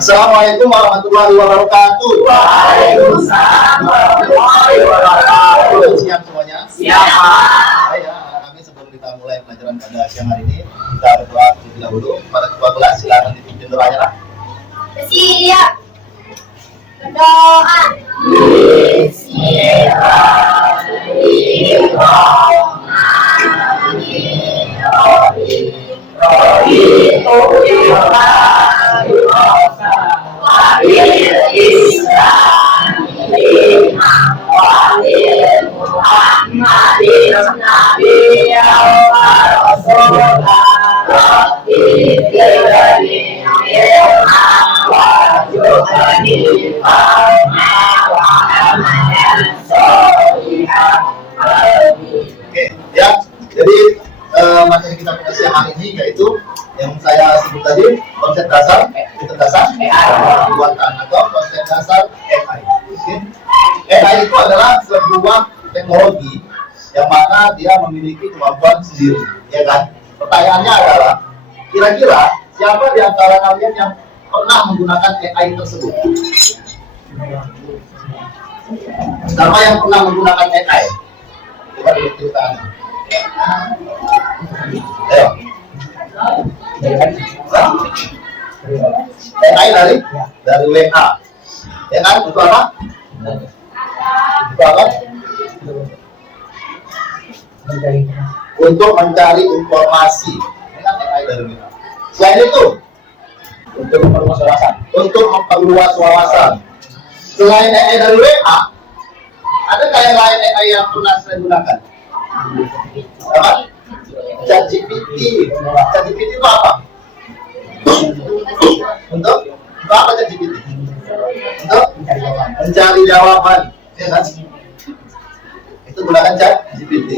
Assalamualaikum warahmatullahi wabarakatuh. Waalaikumsalam warahmatullahi wabarakatuh. Siap semuanya? Siap, Pak. Ya, anak kami sebelum kita mulai pelajaran pada siang hari ini, kita berdoa terlebih dahulu. Pada ketua kelas silakan dipimpin doanya lah. Siap. Berdoa. Oke, ya. Jadi materi kita pada siang hari ini yaitu yang saya sebut tadi konsep dasar, buatan atau konsep dasar AI. Oke. AI itu adalah sebuah teknologi yang mana dia memiliki kemampuan sendiri, ya kan? Pertanyaannya adalah, kira-kira siapa di antara kalian yang pernah menggunakan AI tersebut? Siapa yang pernah menggunakan AI? Coba dulu tulis tangan. Ayo. AI dari WA. Ya kan? Untuk apa? Untuk apa? Untuk mencari informasi. Ini kan AI dari WA. Selain itu, untuk memperluas wawasan. Selain AI dari WA, ada yang lain AI yang pernah saya gunakan? Apa? ChatGPT. ChatGPT itu apa? Untuk apa ChatGPT? Untuk mencari jawaban. Ya kan? Itu gunakan ChatGPT.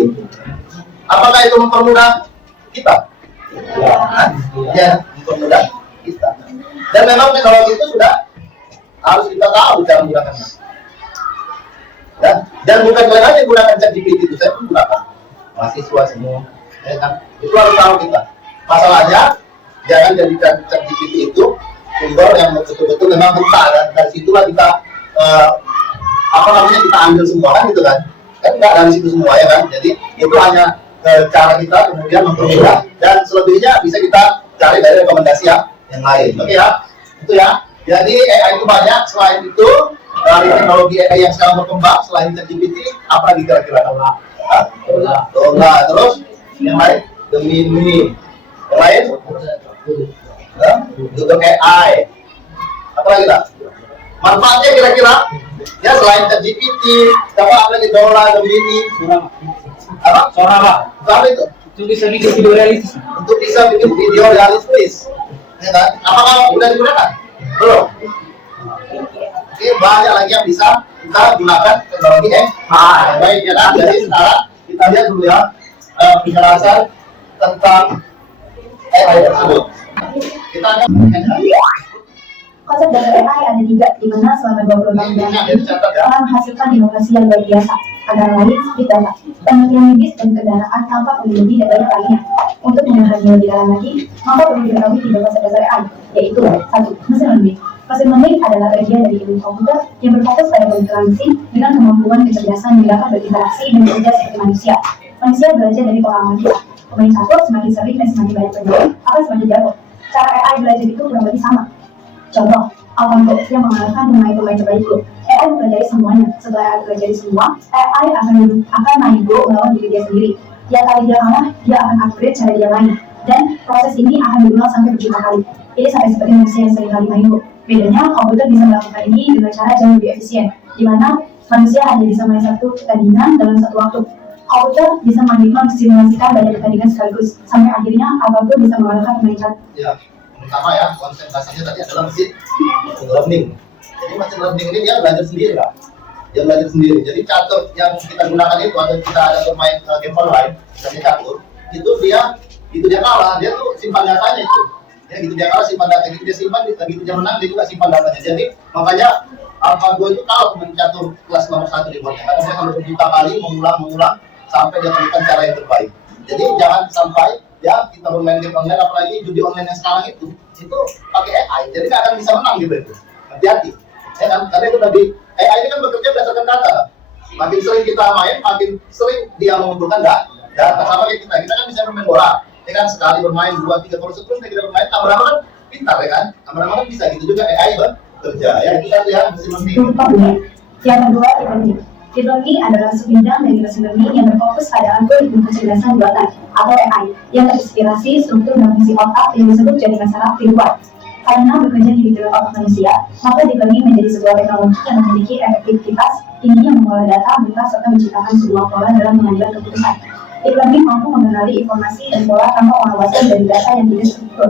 Apakah itu mempermudah kita? Ya, mempermudah kita. Dan memang teknologi itu sudah harus kita tahu cara menggunakannya. Ya? Dan bukan kalian aja yang gunakan ChatGPT itu, saya pun gunakan. Mahasiswa semua, ya kan? Itu harus tahu kita. Masalahnya, jangan jadikan ChatGPT itu sumber yang betul-betul memang benar. Dan dari situlah kita kita ambil semua kan gitu kan? Kan nggak dari situ semua ya kan? Jadi itu hanya cara kita kemudian mempermudah, dan selebihnya bisa kita cari dari rekomendasi yang lain. Oke ya? Itu ya. Jadi AI itu banyak. Selain itu, dari teknologi AI yang sekarang berkembang, selain ChatGPT, apa lagi kira-kira? Dola. Terus yang lain? Gemini. Yang lain? Google AI. Apa lagi lah? Manfaatnya kira-kira? Ya selain ChatGPT, apa lagi? Dola, Gemini. Apa? Apa itu? Untuk bisa bikin video realistis. Untuk bisa bikin video realistis. Ya kan? Apakah sudah digunakan? Belum. Oke, banyak lagi yang bisa kita gunakan teknologi AI. Baik ya kan? Jadi sekarang kita lihat dulu ya penjelasan tentang AI tersebut. Kita akan Konsep dasar AI ada 3, di mana selama 20 tahun telah menghasilkan inovasi yang luar biasa. Antara lain, big data, penelitian medis dan kendaraan tanpa teknologi dan banyak lainnya. Untuk memahami lebih dalam lagi, maka perlu diketahui 3 konsep dasar AI, yaitu 1. Mesin learning. Mesin learning adalah bagian dari ilmu komputer yang berfokus pada pemikiran mesin dengan kemampuan kecerdasan yang dapat berinteraksi dan bekerja seperti manusia. Manusia belajar dari pengalaman kita. Pemain catur semakin sering dan semakin banyak bermain, akan semakin jago. Cara AI belajar itu kurang lebih sama. Contoh, AlphaGo yang mengalahkan pemain-pemain terbaik Go. AI mempelajari semuanya. Setelah AI mempelajari semua, AI akan main Go melawan diri dia sendiri. Tiap kali dia kalah, dia akan upgrade cara dia main. Dan proses ini akan berulang sampai berjuta kali. Ini sampai seperti manusia yang sering kali main Go. Bedanya, komputer bisa melakukan ini dengan cara jauh lebih efisien, di mana manusia hanya bisa main satu pertandingan dalam satu waktu. Komputer bisa mensimulasikan banyak pertandingan sekaligus, sampai akhirnya AlphaGo bisa mengalahkan pemain catur. Ya, pertama ya, konsep dasarnya tadi adalah mesin learning. Jadi mesin learning ini dia belajar sendiri lah. Dia belajar sendiri. Jadi catur yang kita gunakan itu, kita ada bermain game online, misalnya catur, itu dia kalah, dia tuh simpan datanya itu. Ya gitu dia kalah simpan data, gitu dia simpan, gitu dia menang dia juga simpan datanya. Jadi makanya AlphaGo itu kalau pemain catur kelas nomor 1 di dunia, karena dia kalau berjuta kali mengulang sampai dia temukan cara yang terbaik. Jadi jangan sampai ya kita bermain game online, apalagi judi online yang sekarang itu pakai AI, jadi nggak akan bisa menang gitu itu. Hati-hati, ya kan? Karena itu tadi AI ini kan bekerja berdasarkan data. Makin sering kita main, makin sering dia mengumpulkan data. Sama kayak kita kan bisa bermain bola, ya kan? Sekali bermain 2, 3, kalau seterusnya kita bermain, lama-lama kan pintar ya kan? Lama-lama kan bisa gitu juga AI bekerja. Ya kita lihat mesin learning. Yang kedua, learning. Deep learning adalah sebidang dari mesin learning yang berfokus pada algoritma kecerdasan buatan atau AI yang terinspirasi struktur dan fungsi otak yang disebut jaringan saraf virtual. Karena bekerja di dalam otak manusia, maka deep learning menjadi sebuah teknologi yang memiliki efektivitas tinggi yang mengolah data, berita, serta menciptakan sebuah pola dalam mengambil keputusan. Deep learning mampu mengenali informasi dan pola tanpa pengawasan dari data yang tidak struktur.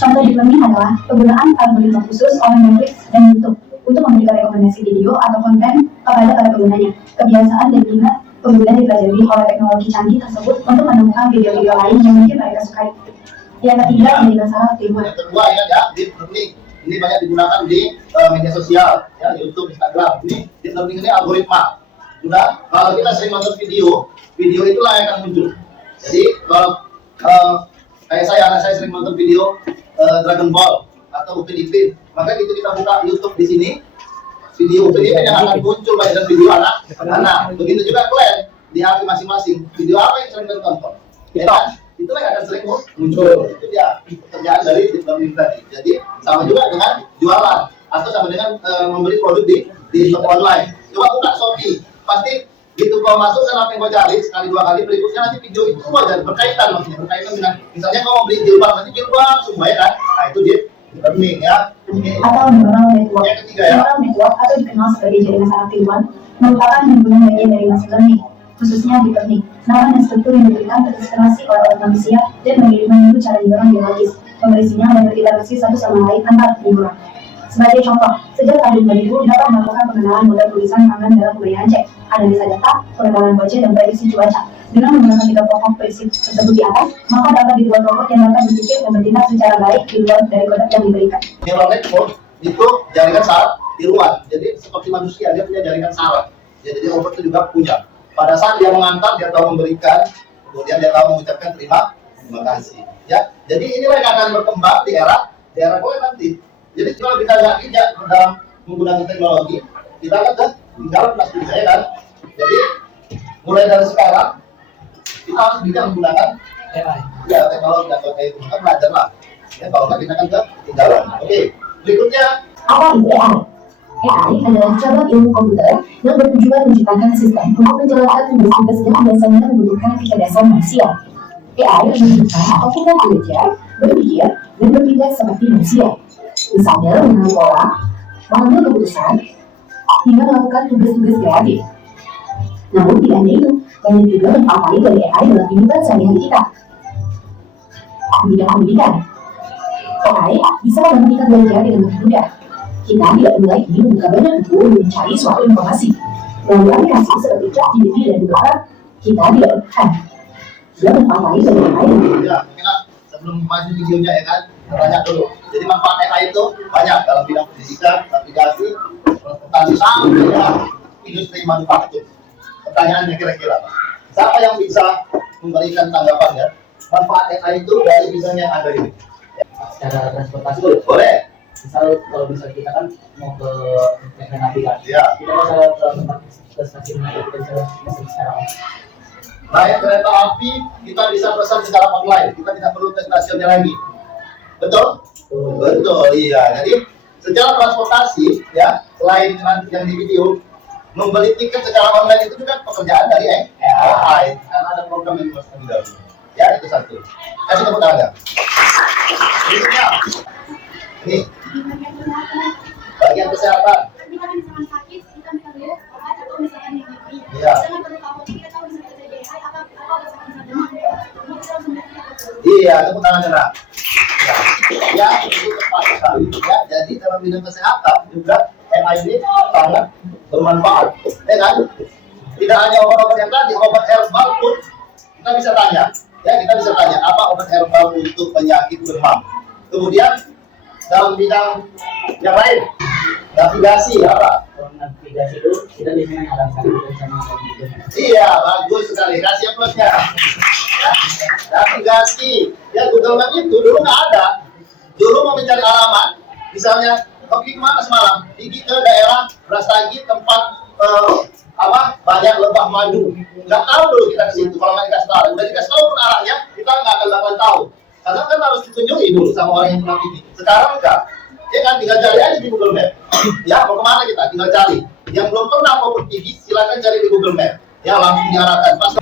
Contoh deep learning adalah penggunaan algoritma khusus oleh Netflix dan YouTube untuk memberikan rekomendasi video atau konten kepada para penggunanya. Kebiasaan dan minat pengguna dipelajari oleh teknologi canggih tersebut untuk menemukan video-video lain yang mungkin mereka sukai. Yang ketiga, jaringan saraf virtual. Yang kedua ya, deep learning. Ini banyak digunakan di media sosial, ya, YouTube, Instagram. Ini deep learning ini algoritma. Sudah, kalau kita sering nonton video itulah yang akan muncul. Jadi kalau kayak anak saya sering nonton video Dragon Ball atau Upin Ipin, maka itu kita buka YouTube di sini, video Upin Ipin yang akan muncul banyak video anak. Begitu juga kalian di HP masing-masing, video apa yang sering ditonton? Ya kan? Itulah yang akan sering muncul. Itu dia pekerjaan dari deep learning tadi. Jadi sama juga dengan jualan atau sama dengan membeli produk di toko online. Coba buka Shopee, pasti gitu kalau masuk kan apa yang kau cari sekali 2 kali, berikutnya nanti video itu wajar berkaitan, maksudnya berkaitan dengan misalnya kau mau beli jilbab, nanti jilbab semua ya kan? Nah itu deep learning ya. Atau neural network. Yang ketiga ya. Neural network atau dikenal sebagai jaringan saraf virtual merupakan himpunan bagian dari machine learning, khususnya deep learning. Nama dan struktur yang diberikan terinspirasi oleh otak manusia dan meniru cara neuron biologis, memberi sinyal dan berinteraksi satu sama lain antar neuron. Sebagai contoh, sejak tahun 2000 dapat melakukan pengenalan model tulisan tangan dalam pembayaran cek, analisa data, pengenalan budget, dan prediksi cuaca. Dengan menggunakan 3 pokok prinsip tersebut di atas, maka dapat dibuat robot yang dapat berpikir dan bertindak secara baik di luar dari kode yang diberikan. Neural network itu jaringan saraf tiruan. Jadi seperti manusia dia punya jaringan saraf. Ya, jadi robot itu juga punya. Pada saat dia mengantar, dia tahu memberikan, kemudian dia tahu mengucapkan terima kasih. Ya, jadi inilah yang akan berkembang di era boleh nanti. Jadi kalau kita nggak bijak dalam menggunakan teknologi, kita akan tinggal plastik saya kan. Jadi mulai dari sekarang kita harus bijak menggunakan AI. ya teknologi atau kayak kita belajar lah. Ya kalau nggak kita akan ketinggalan. Oke, berikutnya Apa itu AI? AI adalah cabang ilmu komputer yang bertujuan menciptakan sistem untuk menjalankan tugas-tugas yang biasanya membutuhkan kecerdasan manusia. AI menunjukkan apakah belajar, berpikir, dan bertindak seperti manusia. Misalnya mengenal pola, mengambil keputusan, hingga melakukan tugas-tugas kreatif. Namun tidak hanya itu, banyak juga manfaat lain dari AI dalam kehidupan sehari-hari kita. Di bidang pendidikan, AI bisa membantu kita belajar dengan lebih mudah. Kita tidak perlu lagi membuka banyak buku untuk mencari suatu informasi. Melalui aplikasi seperti ChatGPT dan Google Earth, kita tidak bertahan. Juga manfaat lain dari AI. ya kita sebelum maju videonya ya kan, tanya dulu. Jadi manfaat AI itu banyak dalam bidang pendidikan, navigasi, transportasi sampai ya industri manufaktur. Pertanyaannya kira-kira siapa yang bisa memberikan tanggapannya? Manfaat AI itu dari misalnya yang ada ini. Secara transportasi boleh. Boleh. Misal kalau bisa kita kan mau ke navigasi, Ya. kita bisa ke tempat ke stasiun kita bisa pesan sekarang. Naik kereta api kita bisa pesan secara online. Kita tidak perlu ke stasiunnya lagi. Betul? Betul, iya. Jadi secara transportasi ya, selain nanti yang di video, membeli tiket secara online itu juga pekerjaan dari AI karena ada program yang harus dahulu. Ya, itu satu. Kasih tepuk tangan. Berikutnya, ini bagian kesehatan. Kita misalkan sakit, kita minta dulu obat atau misalkan yang gigi. Iya. Dengan pengetahuan kita tahu bisa kita jadi apa misalkan bisa demam. Jadi kita harus melihat apa. Iya, tepuk tangan kena. Ya, itu tepat sekali. Ya, jadi dalam bidang kesehatan juga AI ini sangat bermanfaat. Ya kan? Tidak hanya obat-obat yang tadi, obat herbal pun kita bisa tanya. Ya, kita bisa tanya apa obat herbal untuk penyakit demam. Kemudian dalam bidang yang lain, navigasi apa? Kalau navigasi itu kita biasanya ada sama gitu. Iya, bagus sekali. Kasih plusnya. Ya, navigasi. Ya, Google Map itu dulu nggak ada. Dulu mau mencari alamat, misalnya pergi kemana semalam, pergi ke daerah Brastagi tempat banyak lebah madu. Nggak tahu dulu kita ke situ kalau nggak dikasih tahu. Udah dikasih tahu pun arahnya, kita nggak akan tahu. Karena kan harus ditunjukin dulu sama orang yang pernah pergi. Sekarang enggak. Ya kan, tinggal cari aja di Google Map. Ya, mau kemana kita? Tinggal cari. Yang belum pernah mau pergi, silakan cari di Google Map. Ya, langsung diarahkan. Pas.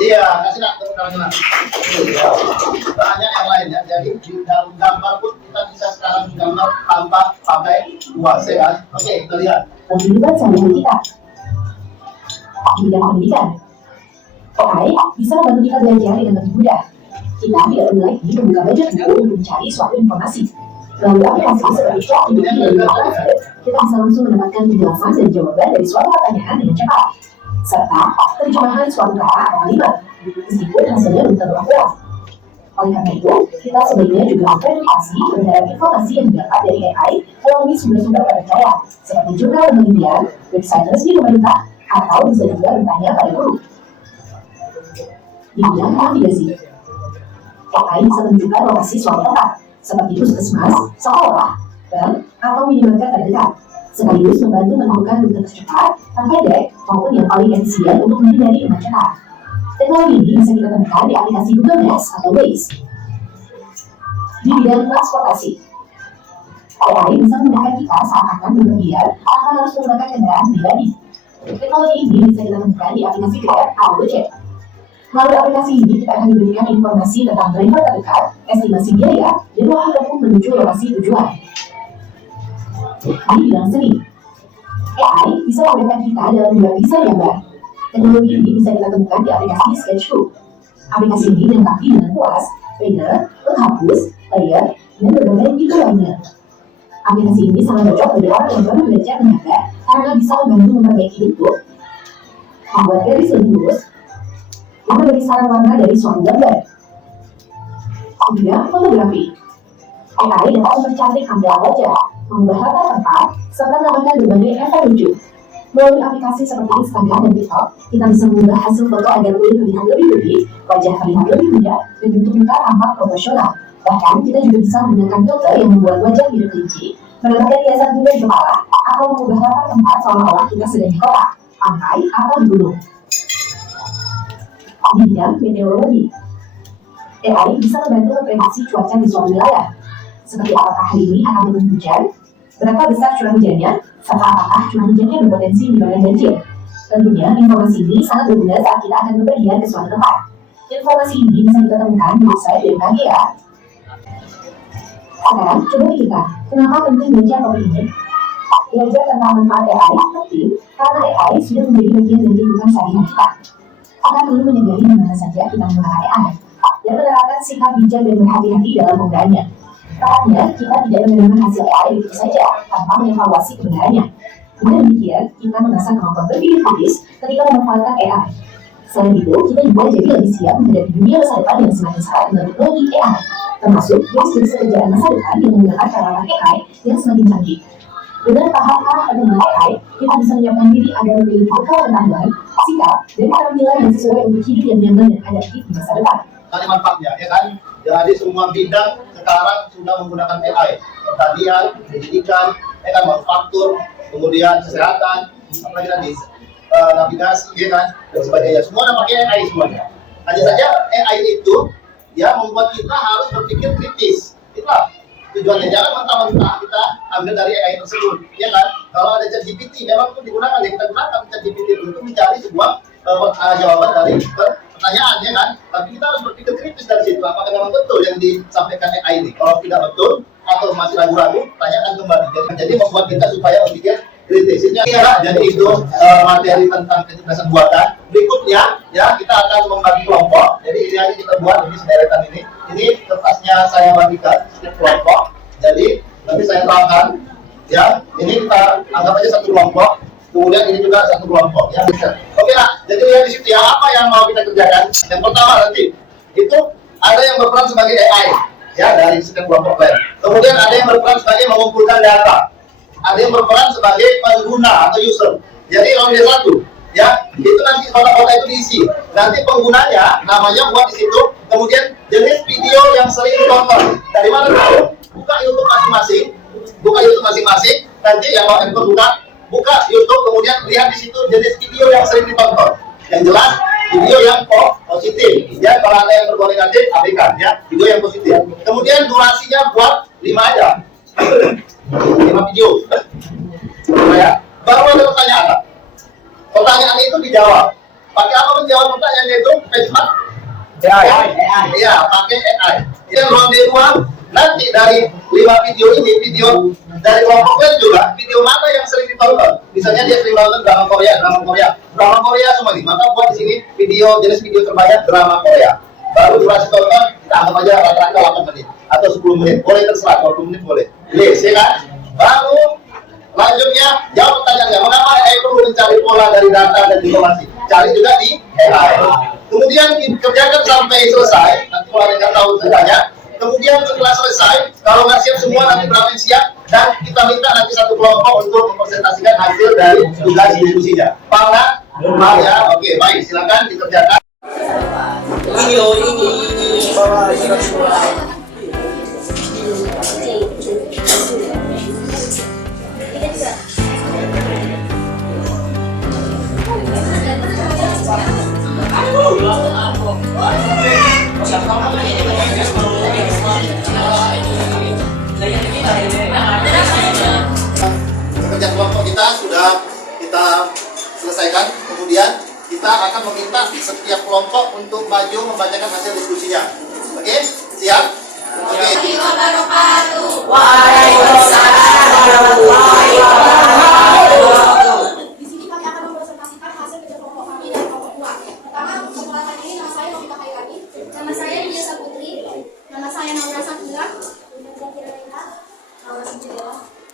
Iya, kasih nak tepuk tangan. Banyak yang lainnya. Jadi di dalam gambar pun kita bisa sekarang gambar tanpa pakai UAC kan. Oke, kita lihat. Kehidupan sehari-hari kita. Di bidang pendidikan, AI bisa membantu kita belajar dengan lebih mudah. Kita tidak perlu lagi membuka banyak buku untuk mencari suatu informasi. Melalui aplikasi seperti ChatGPT dan Google, kita bisa langsung mendapatkan penjelasan dan jawaban dari suatu pertanyaan dengan cepat, serta terjemahan suatu kata atau kalimat, meskipun hasilnya belum tentu akurat. Oleh karena itu, kita sebaiknya juga memverifikasi terhadap informasi yang didapat dari AI melalui sumber-sumber terpercaya, seperti jurnal penelitian, website resmi pemerintah, atau bisa juga bertanya pada guru. Di bidang navigasi, AI bisa menunjukkan lokasi suatu tempat, seperti puskesmas, sekolah, bank, atau minimarket terdekat, sekaligus membantu menemukan rute tercepat, terpendek, maupun yang paling efisien untuk menghindari kemacetan. Teknologi ini bisa kita temukan di aplikasi Google Maps atau Waze. Di bidang transportasi, AI bisa memudahkan kita saat akan bepergian tanpa harus menggunakan kendaraan pribadi. Teknologi ini bisa kita temukan di aplikasi Grab atau Gojek. Melalui aplikasi ini kita akan diberikan informasi tentang driver terdekat, estimasi biaya, dan waktu tempuh menuju lokasi tujuan. Di bidang seni, AI bisa memudahkan kita dalam membuat desain gambar. Teknologi ini bisa kita temukan di aplikasi Sketchbook. Aplikasi ini dilengkapi dengan kuas, painter, penghapus, layer, dan berbagai fitur lainnya. Aplikasi ini sangat cocok bagi orang yang baru belajar menggambar karena bisa membantu memperbaiki bentuk, membuat garis lebih lurus, dan memberi saran warna dari suatu gambar. Di bidang fotografi, AI dapat mempercantik tampilan wajah, mengubah latar tempat, serta menambahkan berbagai efek lucu. Melalui aplikasi seperti Instagram dan TikTok, kita bisa mengubah hasil foto agar kulit terlihat lebih bersih, wajah terlihat lebih muda, dan bentuk muka tampak profesional. Bahkan, kita juga bisa menggunakan filter yang membuat wajah mirip kelinci, menambahkan hiasan bunga di kepala, atau mengubah latar tempat seolah-olah kita sedang di kota, pantai, atau di gunung. Di bidang meteorologi, AI bisa membantu memprediksi cuaca di suatu wilayah, seperti apakah hari ini akan turun hujan, berapa besar curah hujannya, serta apakah curah hujannya berpotensi menyebabkan banjir. Tentunya, informasi ini sangat berguna saat kita akan bepergian ke suatu tempat. Informasi ini bisa kita temukan di website BMKG ya. Sekarang, coba pikirkan, kenapa penting belajar topik ini? Belajar tentang manfaat AI penting karena AI sudah menjadi bagian dari kehidupan sehari-hari kita. Kita perlu menyadari di mana saja kita menggunakan AI dan menerapkan sikap bijak dan berhati-hati dalam penggunaannya. Saatnya kita tidak menerima hasil AI begitu saja tanpa mengevaluasi kebenarannya. Dengan demikian, kita mengasah kemampuan berpikir kritis ketika memanfaatkan AI. Selain itu, kita juga jadi lebih siap menghadapi dunia masa depan yang semakin syarat dengan teknologi AI, termasuk jenis pekerjaan masa depan yang menggunakan peralatan AI yang semakin canggih. Dengan paham penggunaan AI, kita bisa menyiapkan diri agar memiliki bekal pengetahuan, sikap, dan keterampilan yang sesuai untuk hidup yang nyaman dan adaptif di masa depan. Tadi manfaatnya, ya kan? Jadi semua bidang sekarang sudah menggunakan AI. Pertanian, pendidikan, ya kan, manufaktur, kemudian kesehatan, apalagi tadi navigasi, ya kan, dan sebagainya. Semua udah pakai AI semuanya. Hanya saja AI itu ya membuat kita harus berpikir kritis. Itulah tujuannya. Jangan mentah-mentah kita ambil dari AI tersebut, ya kan? Kalau ada ChatGPT, memang itu digunakan, ya kita gunakan ChatGPT untuk mencari sebuah jawaban dari pertanyaan, ya kan? Tapi kita harus berpikir kritis dari situ. Apakah memang betul yang disampaikan AI ini? Kalau tidak betul atau masih ragu-ragu, tanyakan kembali. Jadi membuat kita supaya berpikir kritis. Jadi itu materi tentang kecerdasan buatan. Berikutnya, ya kita akan membagi kelompok. Jadi ini aja kita buat ini sederetan ini. Ini kertasnya saya bagikan setiap kelompok. Jadi nanti saya terangkan. Ya, ini kita anggap aja satu kelompok. Kemudian ini juga satu kelompok. Ya, oke lah. Jadi lihat di situ ya apa yang mau kita kerjakan. Yang pertama nanti itu ada yang berperan sebagai AI. ya dari setiap kelompok lain. Kemudian ada yang berperan sebagai mengumpulkan data, ada yang berperan sebagai pengguna atau user. Jadi ronde 1, ya itu nanti kotak-kotak itu diisi. Nanti penggunanya namanya buat di situ. Kemudian jenis video yang sering ditonton. Dari mana tahu? Buka YouTube masing-masing. Nanti yang mau handphone buka YouTube, kemudian lihat di situ jenis video yang sering ditonton. Yang jelas video yang positif. Ya, kalau ada yang berbau negatif, abaikan ya. Video yang positif. Kemudian durasinya buat 5 aja. 5 video. Ya. Baru ada pertanyaan. Pertanyaan itu dijawab. Pakai apa menjawab pertanyaannya itu? Cepat. AI. Iya, pakai AI. Ini ronde 2. Nanti dari 5 video ini, video dari kelompok lain juga, video mana yang sering ditonton? Misalnya dia sering nonton drama Korea semua ini. Maka buat di sini jenis video terbanyak drama Korea. Baru durasi tonton kita anggap aja rata-rata 8 menit atau 10 menit. Boleh terserah, 20 menit boleh. List, ya kan? Baru lanjutnya jawab pertanyaannya. Mengapa AI perlu mencari pola dari data dan informasi? Cari juga di AI. Kemudian kerjakan sampai selesai. Nanti kalau ada yang tahu saya. Kemudian setelah selesai, kalau nggak siap semua nanti berapa yang siap, dan kita minta nanti satu kelompok untuk mempresentasikan hasil dari tugas diskusinya. Paham? Ya, oke, baik, silakan dikerjakan. Ini bawa surat-surat. Kerja kelompok kita sudah kita selesaikan. Kemudian kita akan meminta setiap kelompok untuk maju membacakan hasil diskusinya. Oke, siap? Oke. Di sini kami akan mempresentasikan hasil kerja kelompok kami dari kelompok 2. Pertama, untuk peralatan ini nama saya Novita Khairani, nama saya Diasa Putri, nama saya Naura Sakila,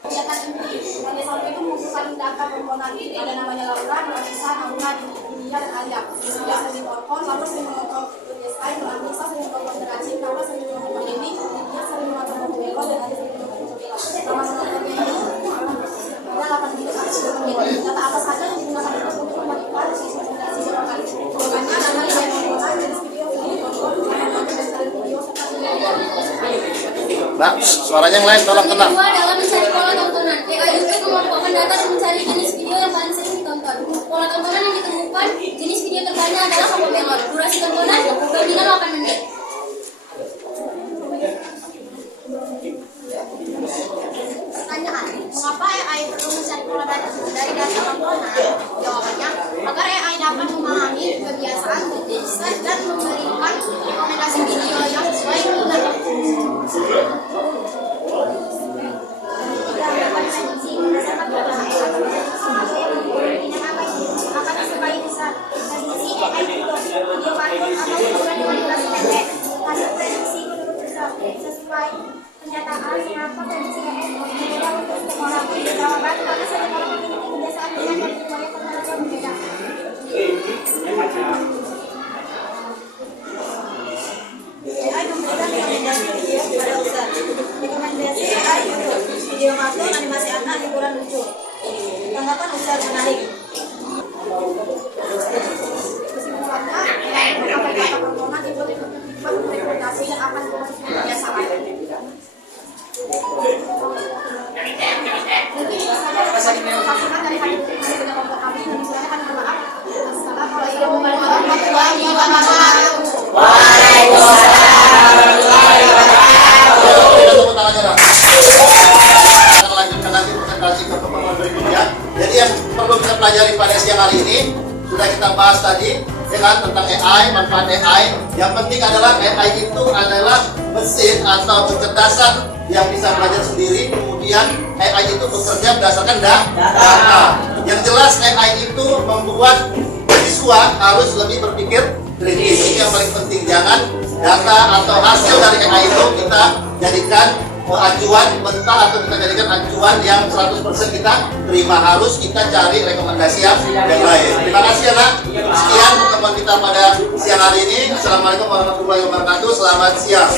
kegiatan ini pada saat itu mengumpulkan data komponen ini, ada namanya Laura, Nisa, Naura, Dunia, dan Alia. Dia sering telepon, lalu sering menonton Desai, Nisa sering menonton Derajin, Naura sering menonton ini, dia sering menonton Melo, dan ada sering menonton Melo. Nama menontonnya ini ada 8 video data apa saja yang digunakan untuk membagikan rekomendasi gerakan. Jawabannya adalah yang menggunakan jenis video ini, video Nah, suaranya yang lain, tolong tenang. Kedua adalah mencari pola tontonan. AI itu mengumpulkan data dan mencari jenis video yang paling sering ditonton. Pola tontonan yang ditemukan, jenis video terbanyak adalah Cocomelon. Durasi tontonan 8 menit. Pertanyaan, mengapa AI perlu mencari pola data dari data tontonan? Jawabannya, agar AI dapat memahami kebiasaan, desain, dan memberikan rekomendasi video yang sesuai dengan penyataan mengapa prediksi berbeda untuk setiap orang. Jawaban karena setiap orang memiliki kebiasaan dengan banyak pengaruh yang berbeda. AI memberikan rekomendasi video kepada user. Rekomendasi AI untuk video kartun, animasi anak, hiburan lucu. Tanggapan user menarik. Kesimpulannya, AI mengapa kata performa dibuat rekomendasi yang akan memasuki kebiasaan. Mungkin itu saja pertanyaan dari kelompok kami, dan misalnya kami bermaaf. Assalamualaikum warahmatullahi wabarakatuh. Kita lanjutkan nanti presentasi ke pertemuan berikutnya. Jadi yang perlu kita pelajari pada siang hari ini sudah kita bahas tadi, ya kan, tentang AI, manfaat AI. Yang penting adalah AI itu adalah mesin atau kecerdasan yang bisa belajar sendiri. Kemudian AI itu bekerja berdasarkan data. Yang jelas AI itu membuat siswa harus lebih berpikir kritis. Ini yang paling penting. Jangan data atau hasil dari AI itu kita jadikan acuan mentah atau kita jadikan acuan yang 100% kita terima. Harus kita cari rekomendasi yang lain. Terima kasih ya nak. Sekian pertemuan kita pada siang hari ini. Assalamualaikum warahmatullahi wabarakatuh. Selamat siang.